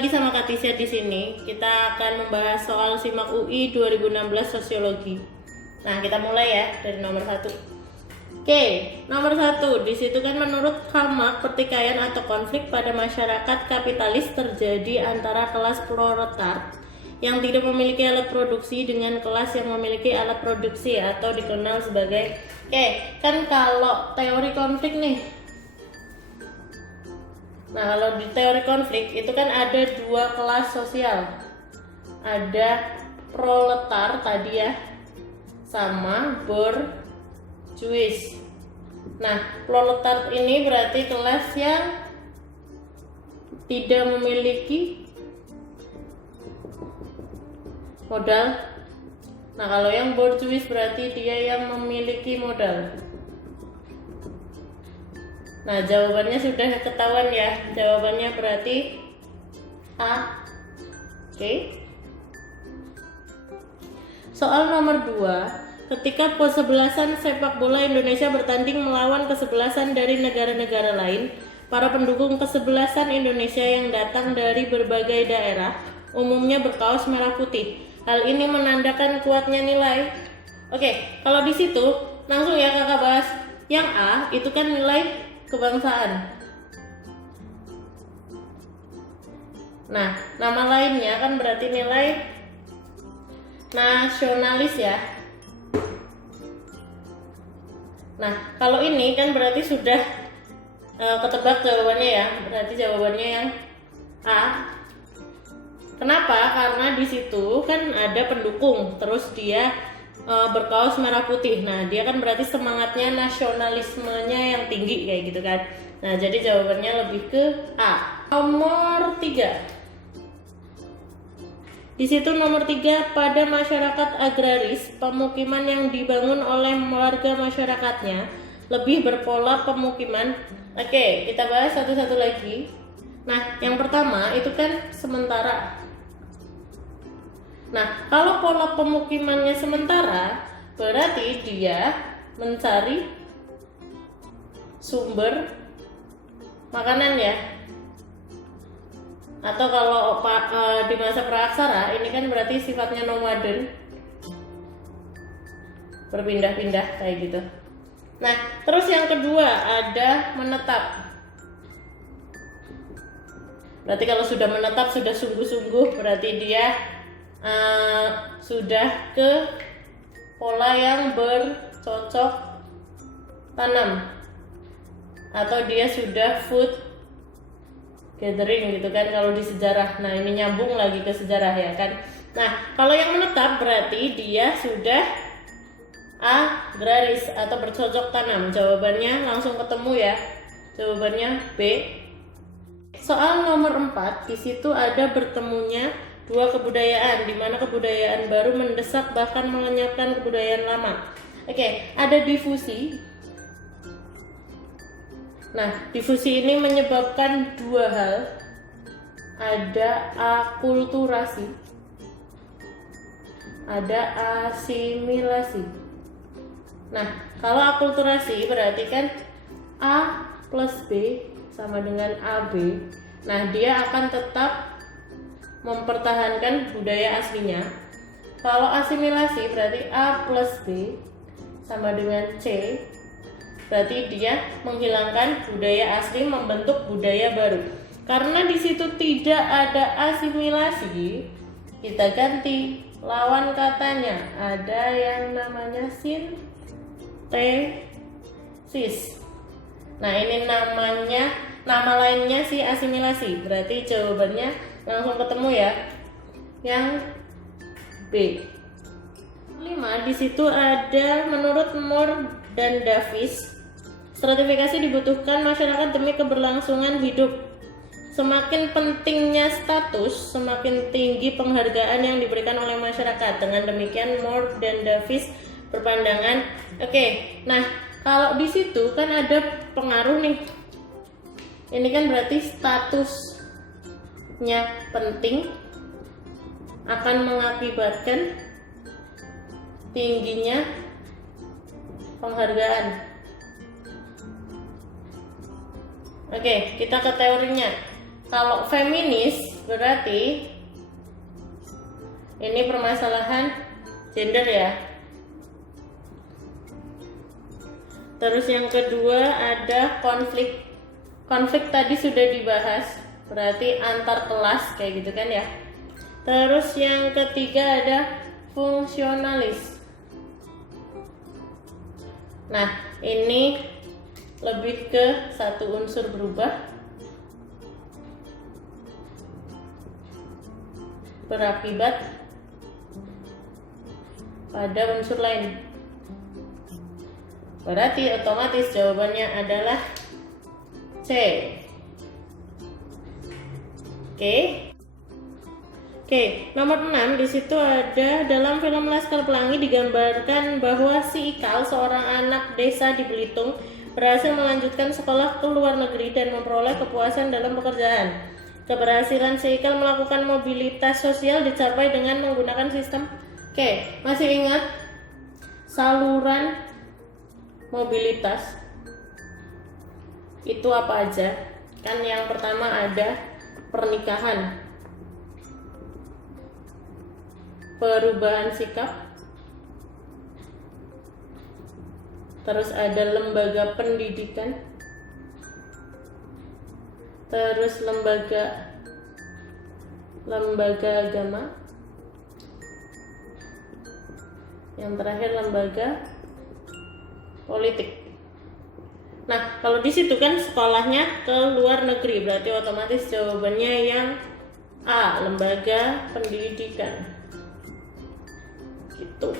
lagi sama Kak Tisha di sini. Kita akan membahas soal SIMAK UI 2016 Sosiologi. Nah, kita mulai ya dari nomor 1. Oke, nomor 1. Di situ kan menurut Karl Marx, pertikaian atau konflik pada masyarakat kapitalis terjadi antara kelas proletar yang tidak memiliki alat produksi dengan kelas yang memiliki alat produksi atau dikenal sebagai kan kalau teori konflik nih. Nah, kalau di teori konflik itu kan ada dua kelas sosial. Ada proletar tadi ya, sama bourgeois. Nah, proletar ini berarti kelas yang tidak memiliki modal. Nah, kalau yang bourgeois berarti dia yang memiliki modal. Nah, jawabannya sudah ketahuan ya. Jawabannya berarti A. Oke. Soal nomor 2. Ketika kesebelasan sepak bola Indonesia bertanding melawan kesebelasan dari negara-negara lain, para pendukung kesebelasan Indonesia yang datang dari berbagai daerah umumnya berkaos merah putih. Hal ini menandakan kuatnya nilai. Oke, kalau di situ langsung ya kakak bahas. Yang A itu kan nilai kebangsaan. Nah, nama lainnya kan berarti nilai nasionalis ya. Nah, kalau ini kan berarti sudah ketebak jawabannya ya. Berarti jawabannya yang A. Kenapa? Karena di situ kan ada pendukung, terus dia berkaos merah putih. Nah, dia kan berarti semangatnya nasionalismenya yang tinggi kayak gitu kan. Nah, jadi jawabannya lebih ke A. Nomor 3. Di situ nomor 3, pada masyarakat agraris, pemukiman yang dibangun oleh warga masyarakatnya lebih berpola pemukiman. Oke, kita bahas satu-satu lagi. Nah, yang pertama itu kan sementara. Nah, kalau pola pemukimannya sementara, berarti dia mencari sumber makanan ya. Atau kalau di masa praaksara, ini kan berarti sifatnya nomaden, berpindah-pindah kayak gitu. Nah, terus yang kedua ada menetap. Berarti kalau sudah menetap, sudah sungguh-sungguh, berarti dia sudah ke pola yang bercocok tanam, atau dia sudah food gathering gitu kan kalau di sejarah. Nah, ini nyambung lagi ke sejarah ya kan. Nah, kalau yang menetap berarti dia sudah agraris atau bercocok tanam. Jawabannya langsung ketemu ya. Jawabannya B. Soal nomor 4, di situ ada bertemunya dua kebudayaan, di mana kebudayaan baru mendesak bahkan melenyapkan kebudayaan lama. Oke, ada difusi. Nah, difusi ini menyebabkan dua hal. Ada akulturasi, ada asimilasi. Nah, kalau akulturasi berarti kan A plus B sama dengan AB. Nah, dia akan tetap mempertahankan budaya aslinya. Kalau asimilasi berarti A plus B sama dengan C, berarti dia menghilangkan budaya asli, membentuk budaya baru. Karena di situ tidak ada asimilasi, kita ganti lawan katanya. Ada yang namanya sintesis. Nah, ini nama lainnya si asimilasi. Berarti jawabannya langsung ketemu ya, yang B. 5, di situ ada menurut Moore dan Davis, stratifikasi dibutuhkan masyarakat demi keberlangsungan hidup. Semakin pentingnya status, semakin tinggi penghargaan yang diberikan oleh masyarakat. Dengan demikian Moore dan Davis berpandangan. Oke, nah kalau di situ kan ada pengaruh nih. Ini kan berarti statusnya penting akan mengakibatkan tingginya penghargaan. Oke, kita ke teorinya. Kalau feminis berarti ini permasalahan gender ya. Terus yang kedua ada konflik. Konflik tadi sudah dibahas, berarti antar kelas kayak gitu kan ya. Terus yang ketiga ada fungsionalis. Nah, ini lebih ke satu unsur berubah berakibat pada unsur lain. Berarti otomatis jawabannya adalah C. Oke, nomor 6 di situ ada dalam film Laskar Pelangi digambarkan bahwa si Ikal, seorang anak desa di Belitung, berhasil melanjutkan sekolah ke luar negeri dan memperoleh kepuasan dalam pekerjaan. Keberhasilan si Ikal melakukan mobilitas sosial dicapai dengan menggunakan sistem. Oke, masih ingat saluran mobilitas itu apa aja? Kan yang pertama ada pernikahan, perubahan sikap, terus ada lembaga pendidikan, terus lembaga agama, yang terakhir lembaga politik. Nah, kalau di situ kan sekolahnya ke luar negeri, berarti otomatis jawabannya yang A, lembaga pendidikan. Gitu.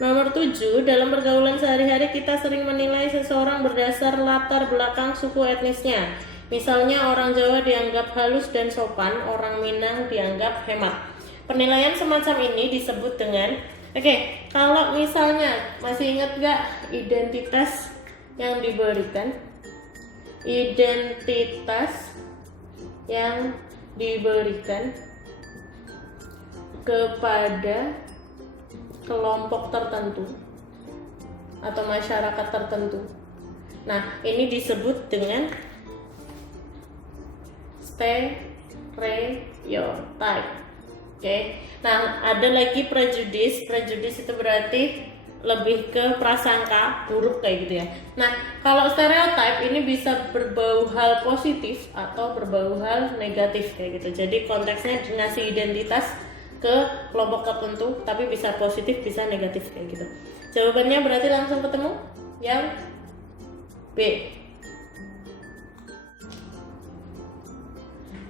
Nomor 7, dalam pergaulan sehari-hari kita sering menilai seseorang berdasar latar belakang suku etnisnya. Misalnya orang Jawa dianggap halus dan sopan, orang Minang dianggap hemat. Penilaian semacam ini disebut dengan kalau misalnya masih ingat gak identitas yang diberikan? Identitas yang diberikan kepada kelompok tertentu atau masyarakat tertentu. Nah, ini disebut dengan stereotype. Nah ada lagi prejudis. Prejudis itu berarti lebih ke prasangka buruk kayak gitu ya. Nah kalau stereotype ini bisa berbau hal positif atau berbau hal negatif kayak gitu. Jadi konteksnya ngasih identitas ke kelompok tertentu, tapi bisa positif bisa negatif kayak gitu. Jawabannya berarti langsung ketemu yang B.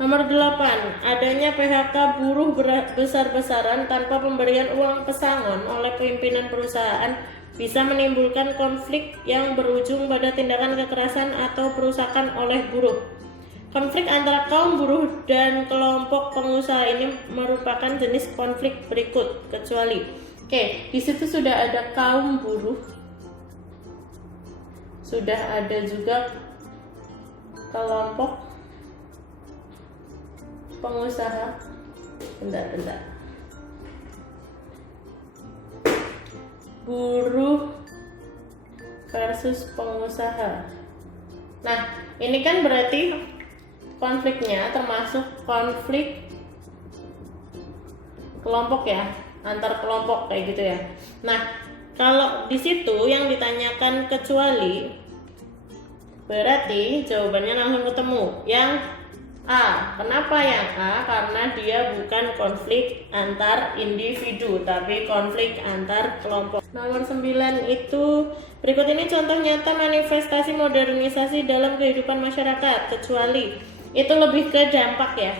Nomor 8, adanya PHK buruh besar-besaran tanpa pemberian uang pesangon oleh pimpinan perusahaan bisa menimbulkan konflik yang berujung pada tindakan kekerasan atau perusakan oleh buruh. Konflik antara kaum buruh dan kelompok pengusaha ini merupakan jenis konflik berikut, kecuali di situ sudah ada kaum buruh, sudah ada juga kelompok pengusaha. Bentar. Buruh versus pengusaha. Nah, ini kan berarti konfliknya termasuk konflik kelompok ya, antar kelompok kayak gitu ya. Nah, kalau di situ yang ditanyakan kecuali, berarti jawabannya langsung ketemu yang A. Kenapa yang A? Karena dia bukan konflik antar individu, tapi konflik antar kelompok. Nomor 9 itu, berikut ini contoh nyata manifestasi modernisasi dalam kehidupan masyarakat, kecuali itu lebih ke dampak ya,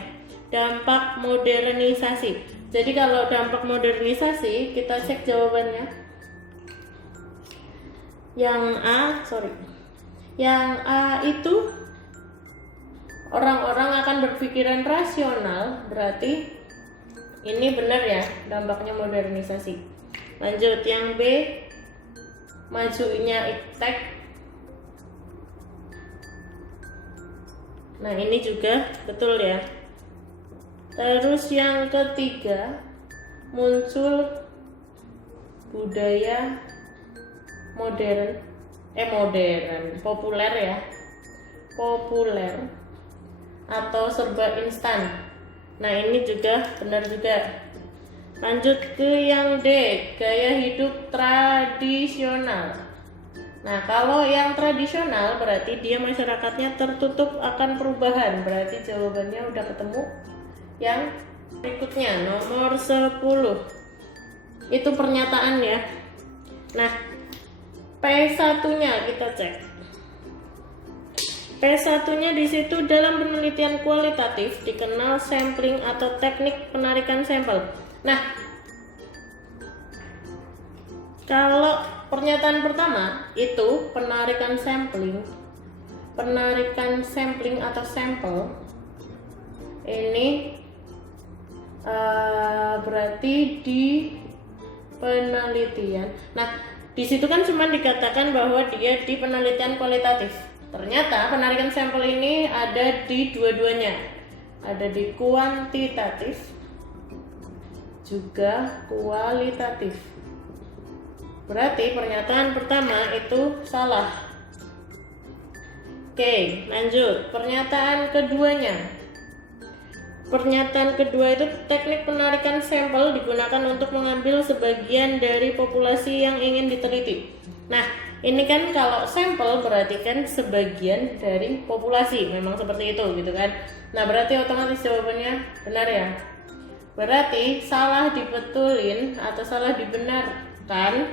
dampak modernisasi. Jadi kalau dampak modernisasi, kita cek jawabannya. Yang A itu orang-orang akan berpikiran rasional, berarti ini benar ya, dampaknya modernisasi. Lanjut, yang B, majunya iptek. Nah ini juga betul ya. Terus yang ketiga, muncul budaya populer ya, populer. atau serba instan. Nah, ini juga benar juga. Lanjut ke yang D, gaya hidup tradisional. Nah, kalau yang tradisional berarti dia masyarakatnya tertutup akan perubahan. Berarti jawabannya udah ketemu. Yang berikutnya nomor 10. Itu pernyataan ya. Nah, P1-nya kita cek. P1-nya di situ dalam penelitian kualitatif dikenal sampling atau teknik penarikan sampel. Nah, kalau pernyataan pertama itu penarikan sampling atau sampel ini berarti di penelitian. Nah, di situ kan cuma dikatakan bahwa dia di penelitian kualitatif. Ternyata penarikan sampel ini ada di dua-duanya, ada di kuantitatif juga kualitatif. Berarti pernyataan pertama itu salah. Oke, lanjut. Pernyataan keduanya. Pernyataan kedua itu teknik penarikan sampel digunakan untuk mengambil sebagian dari populasi yang ingin diteliti. Nah, ini kan kalau sampel berarti kan sebagian dari populasi, memang seperti itu gitu kan. Nah, berarti otomatis jawabannya benar ya. Berarti salah dibetulin atau salah dibenarkan,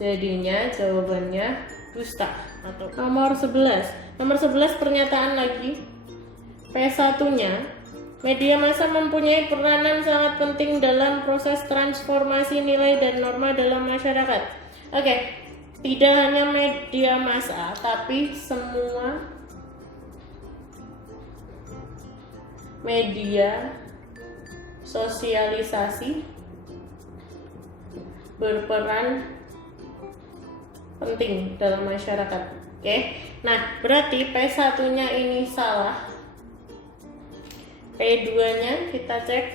jadinya jawabannya dusta. Atau nomor 11. Nomor 11 pernyataan lagi. P1-nya, media massa mempunyai peranan sangat penting dalam proses transformasi nilai dan norma dalam masyarakat. Oke, tidak hanya media massa, tapi semua media sosialisasi berperan penting dalam masyarakat. Oke, nah berarti P1-nya ini salah. P2-nya kita cek.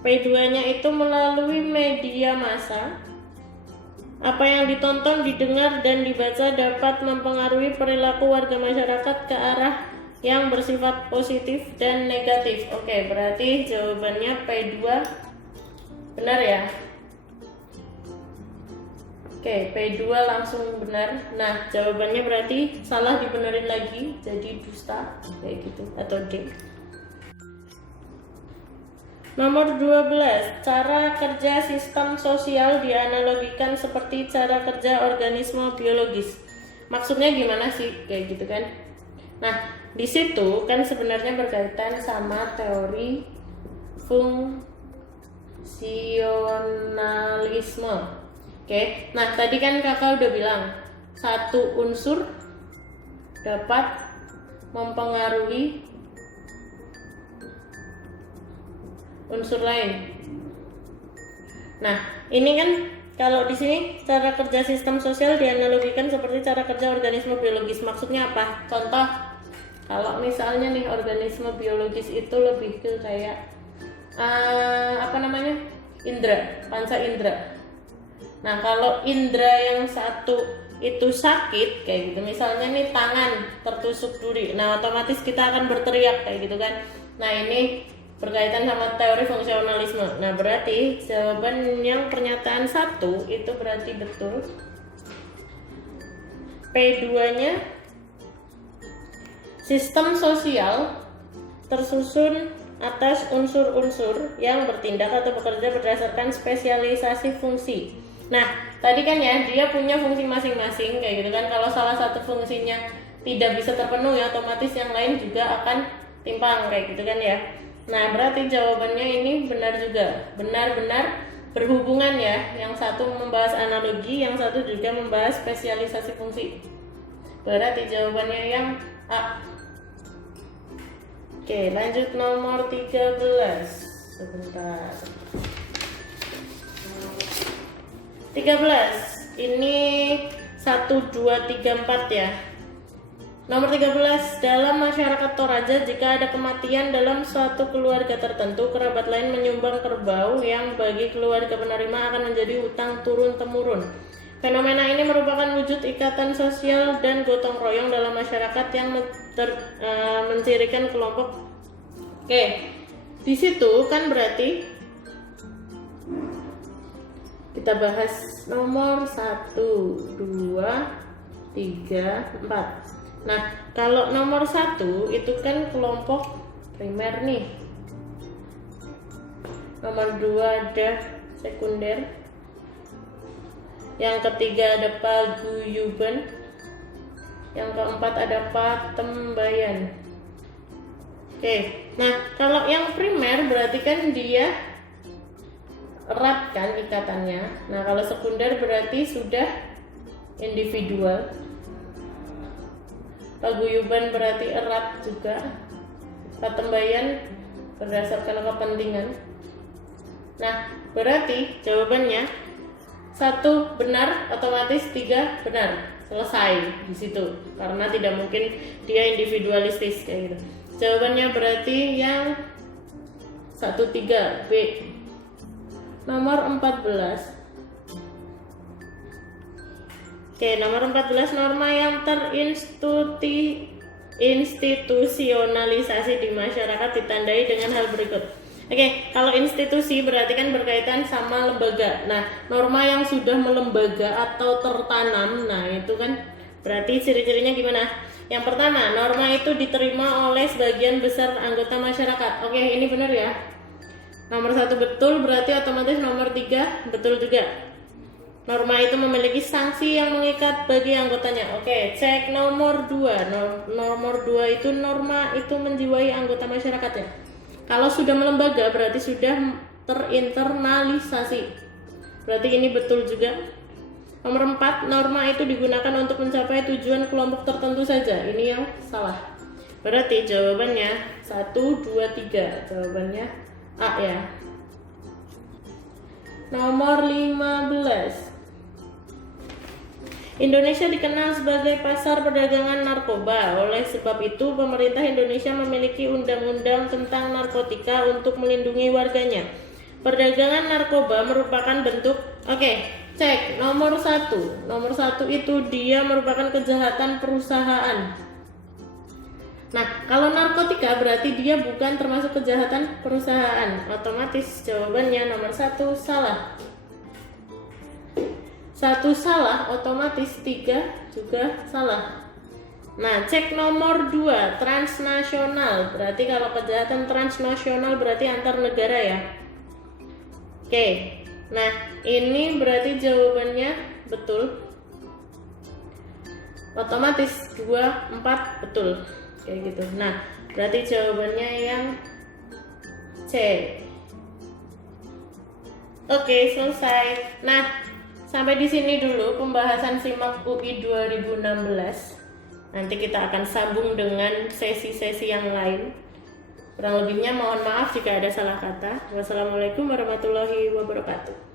P2-nya itu melalui media massa. Apa yang ditonton, didengar, dan dibaca dapat mempengaruhi perilaku warga masyarakat ke arah yang bersifat positif dan negatif. Oke, berarti jawabannya P2 benar ya. Oke, P2 langsung benar. Nah, jawabannya berarti salah dibenerin lagi, jadi dusta kayak gitu, atau D. Nomor 12, cara kerja sistem sosial dianalogikan seperti cara kerja organisme biologis. Maksudnya gimana sih kayak gitu kan? Nah, di situ kan sebenarnya berkaitan sama teori fungsionalisme. Oke, nah tadi kan kakak udah bilang satu unsur dapat mempengaruhi unsur lain. Nah, ini kan kalau di sini cara kerja sistem sosial dianalogikan seperti cara kerja organisme biologis. Maksudnya apa? Contoh, kalau misalnya nih organisme biologis itu lebih ke kayak indra, panca indra. Nah, kalau indra yang satu itu sakit kayak gitu, misalnya nih tangan tertusuk duri, nah otomatis kita akan berteriak kayak gitu kan. Nah, ini berkaitan sama teori fungsionalisme. Nah, berarti jawaban yang pernyataan 1 itu berarti betul. P2-nya, sistem sosial tersusun atas unsur-unsur yang bertindak atau bekerja berdasarkan spesialisasi fungsi. Nah, tadi kan ya dia punya fungsi masing-masing kayak gitu kan. Kalau salah satu fungsinya tidak bisa terpenuhi, otomatis yang lain juga akan timpang kayak gitu kan ya. Nah, berarti jawabannya ini benar juga, benar-benar berhubungan ya. Yang satu membahas analogi, yang satu juga membahas spesialisasi fungsi. Berarti jawabannya yang A. Oke, lanjut nomor 13. Sebentar. 13. Ini 1, 2, 3, 4 ya. Nomor 13, dalam masyarakat Toraja jika ada kematian dalam suatu keluarga tertentu, kerabat lain menyumbang kerbau yang bagi keluarga penerima akan menjadi utang turun-temurun. Fenomena ini merupakan wujud ikatan sosial dan gotong royong dalam masyarakat yang mencirikan kelompok. Oke, di situ kan berarti kita bahas nomor 1, 2, 3, 4. Nah, kalau nomor 1 itu kan kelompok primer nih. Nomor 2 ada sekunder. Yang ketiga ada paguyuban. Yang keempat ada patembayan. Oke, nah kalau yang primer berarti kan dia erat kan ikatannya. Nah kalau sekunder berarti sudah individual. Paguyuban berarti erat juga. Patembayan berdasarkan kepentingan. Nah berarti jawabannya 1 benar, otomatis 3 benar. Selesai di situ, karena tidak mungkin dia individualistis kayak gitu. Jawabannya berarti yang 1, 3 B. Nomor 14. Oke, nomor 14, norma yang terinstitusionalisasi di masyarakat ditandai dengan hal berikut. Oke, kalau institusi berarti kan berkaitan sama lembaga. Nah, norma yang sudah melembaga atau tertanam, nah itu kan berarti ciri-cirinya gimana? Yang pertama, norma itu diterima oleh sebagian besar anggota masyarakat. Oke, ini benar ya. Nomor 1 betul, berarti otomatis nomor 3 betul juga. Norma itu memiliki sanksi yang mengikat bagi anggotanya. Oke, cek nomor 2. Nomor 2 itu norma itu menjiwai anggota masyarakatnya. Kalau sudah melembaga berarti sudah terinternalisasi. Berarti ini betul juga. Nomor 4, norma itu digunakan untuk mencapai tujuan kelompok tertentu saja. Ini yang salah. Berarti jawabannya 1, 2, 3. Jawabannya A ya. Nomor 15. Indonesia dikenal sebagai pasar perdagangan narkoba. Oleh sebab itu, pemerintah Indonesia memiliki undang-undang tentang narkotika untuk melindungi warganya. Perdagangan narkoba merupakan bentuk, cek nomor 1. Nomor 1 itu dia merupakan kejahatan perusahaan. Nah, kalau narkotika berarti dia bukan termasuk kejahatan perusahaan. Otomatis jawabannya nomor 1 salah. 1 salah, otomatis 3 juga salah. Nah, cek nomor 2, transnasional. Berarti kalau kejahatan transnasional berarti antar negara ya. Oke, nah ini berarti jawabannya betul. Otomatis 2, 4 betul. Kayak gitu. Nah, berarti jawabannya yang C. Oke, selesai. Nah, sampai di sini dulu pembahasan SIMAK UI 2016. Nanti kita akan sambung dengan sesi-sesi yang lain. Kurang lebihnya mohon maaf jika ada salah kata. Wassalamualaikum warahmatullahi wabarakatuh.